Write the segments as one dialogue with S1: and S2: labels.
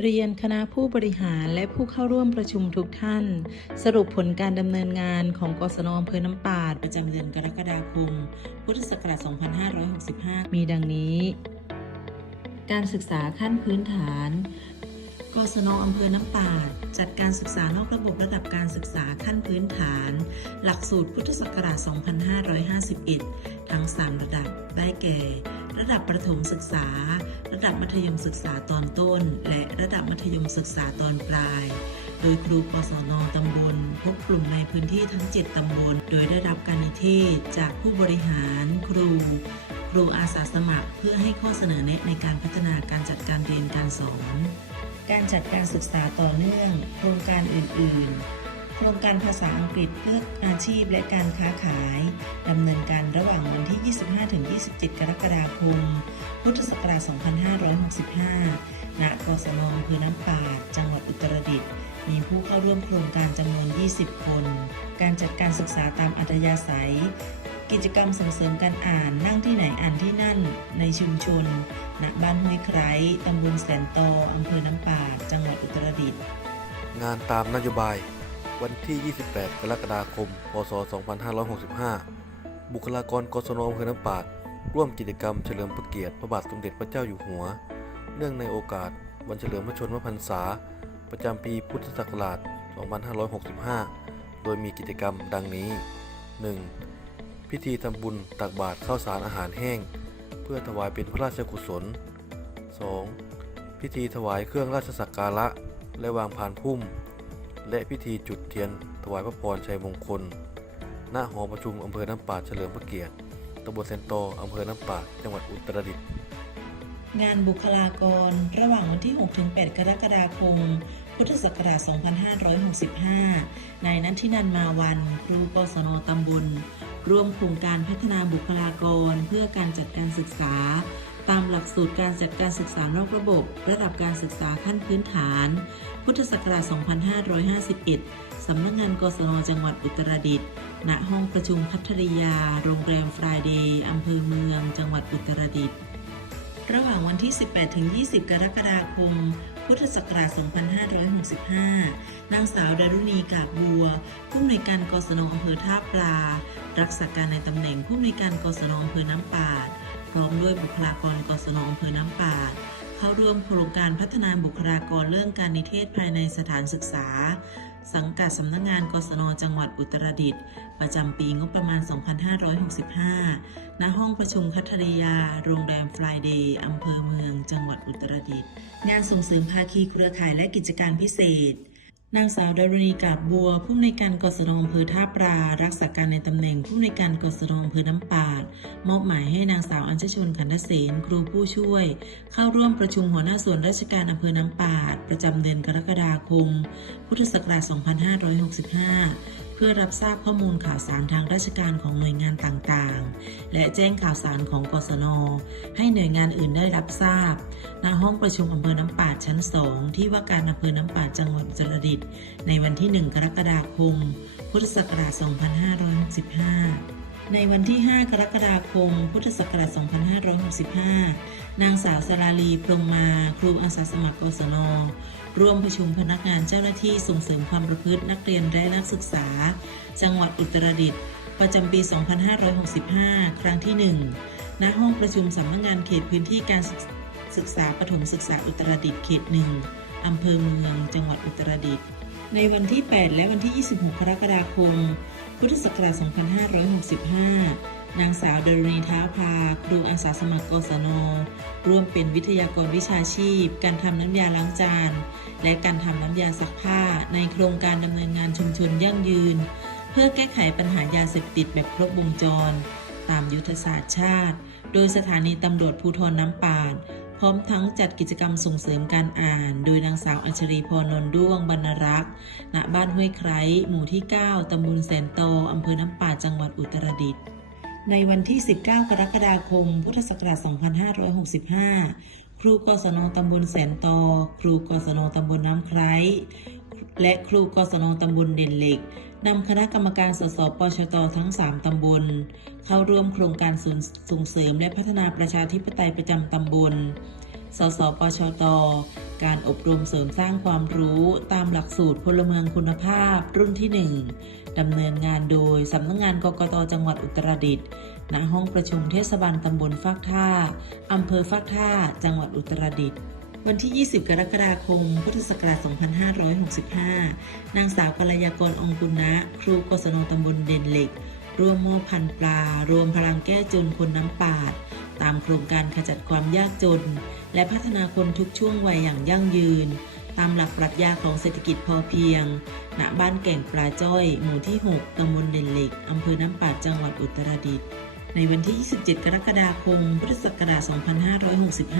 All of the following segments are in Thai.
S1: เรียนคณะผู้บริหารและผู้เข้าร่วมประชุมทุกท่าน สรุปผลการดำเนินงานของกศนอำเภอน้ำปาด ประจำเดือนกรกฎาคม พุทธศักราช 2565 มีดังนี้ การศึกษาขั้นพื้นฐาน กศนอำเภอน้ำปาด จัดการศึกษานอกระบบระดับการศึกษาขั้นพื้นฐาน หลักสูตรพุทธศักราช 2551 ทั้ง 3 ระดับได้แก่ ระดับประถมศึกษา ระดับมัธยมศึกษาตอนต้น และระดับมัธยมศึกษาตอนปลาย โดยครูกศนตำบลพบกลุ่มในพื้นที่ทั้ง 7 ตำบล โดยได้รับการนิเทศจากผู้บริหารครู ครูอาสาสมัครเพื่อให้ข้อเสนอแนะในการพัฒนาการจัดการเรียนการสอน การจัดการศึกษาต่อเนื่อง โครงการอื่น ๆ โครงการภาษาอังกฤษเพื่ออาชีพและการค้าขายดำเนินการระหว่างวันที่ 25-27 กรกฎาคม พุทธศักราช 2565 ณ กศนอำเภอน้ำปาด จังหวัดอุตรดิตถ์ มีผู้เข้าร่วมโครงการจำนวน 20 คน การจัดการศึกษาตามอัธยาศัย กิจกรรมส่งเสริมการอ่านนั่งที่ไหนอ่านที่นั่น ในชุมชน ณ บ้านห้วยไคร้ตำบลแสนตออำเภอน้ำปาด จังหวัดอุตรดิตถ์
S2: งานตามนโยบาย วันที่ 28 กรกฎาคม พศ 2565 บุคลากรกศนอำเภอน้ำปาด ร่วมกิจกรรมเฉลิมพระเกียรติพระบาทสมเด็จพระเจ้าอยู่หัว เนื่องในโอกาสวันเฉลิมพระชนมพรรษา ประจำปีพุทธศักราช 2565 โดยมีกิจกรรมดังนี้ 1. พิธีทำบุญตักบาตรข้าวสารอาหารแห้ง เพื่อถวายเป็นพระราชกุศล 2. พิธีถวายเครื่องราชสักการะและวางพานพุ่ม และพิธีจุดเทียนถวายพระพรชัยมงคล ณ หอประชุมอำเภอน้ำปาดเฉลิมพระเกียรติตำบลเซนโตอำเภอน้ำปาดจังหวัดอุตรดิตถ์
S1: งานบุคลากรระหว่างวันที่ 6-8 กรกฎาคม พุทธศักราช 2565 นายนัทธินันมาวัน ครูกศนตำบล ร่วมโครงการพัฒนาบุคลากรเพื่อการจัดการศึกษา ตามหลักสูตรการจัดการศึกษานอกระบบ ระดับการศึกษาขั้นพื้นฐาน พุทธศักราช 2551 สำนักงานกศนจังหวัดอุตรดิตถ์ ณ ห้องประชุมพัทริยา โรงแรมฟรายเดย์ อำเภอเมือง จังหวัดอุตรดิตถ์ ระหว่างวันที่ 18 ถึง 20 กรกฎาคม พุทธศักราช 2565 นางสาวดารุณีกากบัว ผู้อำนวยการกศนอำเภอท่าปลา รักษาการในตำแหน่งผู้อำนวยการกศนอำเภอน้ำปาด พร้อมด้วยบุคลากรกศนอำเภอน้ำปาดเข้าร่วมโครงการพัฒนาบุคลากรเรื่องการนิเทศภายในสถานศึกษา สังกัดสำนักงานกศนจังหวัดอุตรดิตถ์ประจำปีงบประมาณ 2565 ณ ห้องประชุมคัทริยา โรงแรมฟรายเดย์อำเภอเมือง จังหวัดอุตรดิตถ์งานส่งเสริมภาคีเครือข่ายและกิจการพิเศษ นางสาวดารุณีกาบบัว ผู้อำนวยการกศนอำเภอท่าปลารักษาการในตำแหน่งผู้อำนวยการกศนอำเภอน้ำปาด มอบหมายให้นางสาวอัญชชนขันทเสนครูผู้ช่วย เข้าร่วมประชุมหัวหน้าส่วนราชการอำเภอน้ำปาด ประจำเดือนกรกฎาคม พุทธศักราช 2565 พื่อรับทราบข้อมูลข่าวสารทางราชการของหน่วยงานต่างๆ และแจ้งข่าวสารของกศน ให้หน่วยงานอื่นได้รับทราบ ณ ห้องประชุมอำเภอน้ำปาดชั้น 2 ที่ว่าการอำเภอน้ำปาดจังหวัดอุตรดิตในวันที่ 1 กรกฎาคม พุทธศักราช 2565 ในวันที่ 5 กรกฎาคม พุทธศักราช 2565 นางสาวสราลีพรหมา ครูอาสาสมัครกศน ร่วมประชุมพนักงานเจ้าหน้าที่ส่งเสริมความประพฤตินักเรียนและนักศึกษา จังหวัดอุตรดิตถ์ ประจำปี 2565 ครั้งที่ 1 ณ ห้องประชุมสำนักงานเขตพื้นที่การศึกศึกษาประถมศึกษาอุตรดิตถ์เขต1อำเภอเมือง จังหวัดอุตรดิตถ์ ในวันที่ 8 และวันที่ 26 กรกฎาคม พุทธศักราช 2565 นางสาวเดรณีท้าพา ครูอาสาสมัครกศน ร่วมเป็นวิทยากรวิชาชีพ การทำน้ำยาล้างจาน และการทำน้ำยาซักผ้า ในโครงการดำเนินงานชุมชนยั่งยืน เพื่อแก้ไขปัญหายาเสพติดแบบครบวงจร ตามยุทธศาสตร์ชาติ โดยสถานีตำรวจภูธรน้ำปาดพ ร้อมทั้งจัดกิจกรรมส่งเสริมการอ่าน โดยนางสาวอัญชรีพรนนด้วงบรรณรักษ์ ณ บ้านห้วยไคร้ หมู่ที่ 9 ตำบลแสนโต อำเภอน้ำป่า จังหวัดอุตรดิตถ์ ในวันที่ 19 กรกฎาคม พุทธศักราช 2565 ครูกศนตำบลแสนโต ครูกศนตำบลน้ำไคร้ และครูกศนตำบลเด่นเหล็ก นำคณะกรรมการสสปชตทั้ง 3 ตำบล เข้าร่วมโครงการส่งสงเสริมและพัฒนาประชาธิปไตยประจำตำบล สสปชต การอบรมเสริมสร้างความรู้ตามหลักสูตรพลเมืองคุณภาพรุ่นที่ 1 ดำเนินงานโดยสำนักงงานกกตจังหวัดอุตรดิตถ์ณห้องประชุมเทศบาลตำบลฟากท่าอำเภอฟากท่า จังหวัดอุตรดิตถ์ วันที่ 20 กรกฎาคม พุทธศักราช 2565 นางสาวกัลยากรองกุณะครูกศนตำบลเด่นเหล็ก ร่วมมอบพันปลา รวมพลังแก้จนคนน้ำปาด ตามโครงการขจัดความยากจน และพัฒนาคนทุกช่วงวัยอย่างยั่งยืน ตามหลักปรัชญาของเศรษฐกิจพอเพียง ณ บ้านแก่งปลาจ้อย หมู่ที่ 6ตำบลเด่นเหล็กอำเภอน้ำปาด จังหวัดอุตรดิตถ์ ในวันที่ 27 กรกฎาคม พุทธศักราช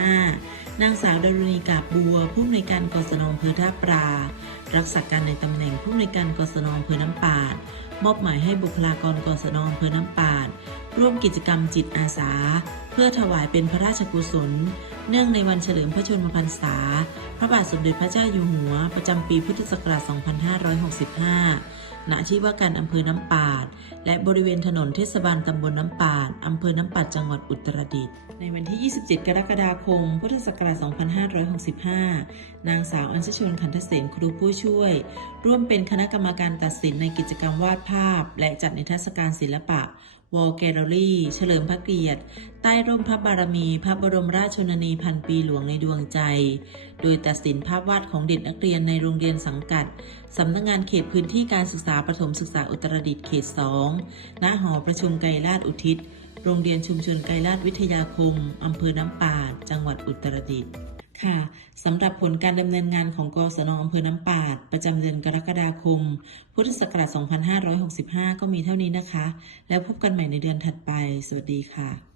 S1: 2565 นางสาวดารุณีกาบบัว ผู้อำนวยการกศนอำเภอท่าปลา รักษาการในตำแหน่งผู้อำนวยการกศนอำเภอน้ำปาด มอบหมายให้บุคลากรกศนอำเภอน้ำปาด ร่วมกิจกรรมจิตอาสา เพื่อถวายเป็นพระราชกุศล เนื่องในวันเฉลิมพระชนมพรรษา พระบาทสมเด็จพระเจ้าอยู่หัว ประจำปีพุทธศักราช 2565 ณ ที่ว่าการอำเภอน้ำปาด และบริเวณถนนเทศบาลตำบลน้ำปาดอำเภอน้ำปาดจังหวัดอุตรดิตถ์ ในวันที่ 27 กรกฎาคม พุทธศักราช 2565 นางสาวอัญชชนขันทเสนครูผู้ช่วย ร่วมเป็นคณะกรรมการตัดสินในกิจกรรมวาดภาพ และจัดนิทรรศการศิลปะ วอลแกลเลอรี่ เฉลิมพระเกียรติ ใต้ร่มพระบารมี พระบรมราชชนนีพันปีหลวงในดวงใจ โดยตัดสินภาพวาดของเด็กนักเรียนในโรงเรียนสังกัด สำนักงานเขตพื้นที่การศึกษาประถมศึกษาอุตรดิตถ์เขต 2 ณ หอประชุมไกรลาดอุทิศ โรงเรียนชุมชนไกรลาดวิทยาคม อำเภอน้ำปาจังหวัดอุตรดิตถ์ ค่ะสำหรับผลการดำเนินงานของกศนอำเภอน้ำปาด ประจำเดือนกรกฎาคม พุทธศักราช 2565 ก็มีเท่านี้นะคะ แล้วพบกันใหม่ในเดือนถัดไป สวัสดีค่ะ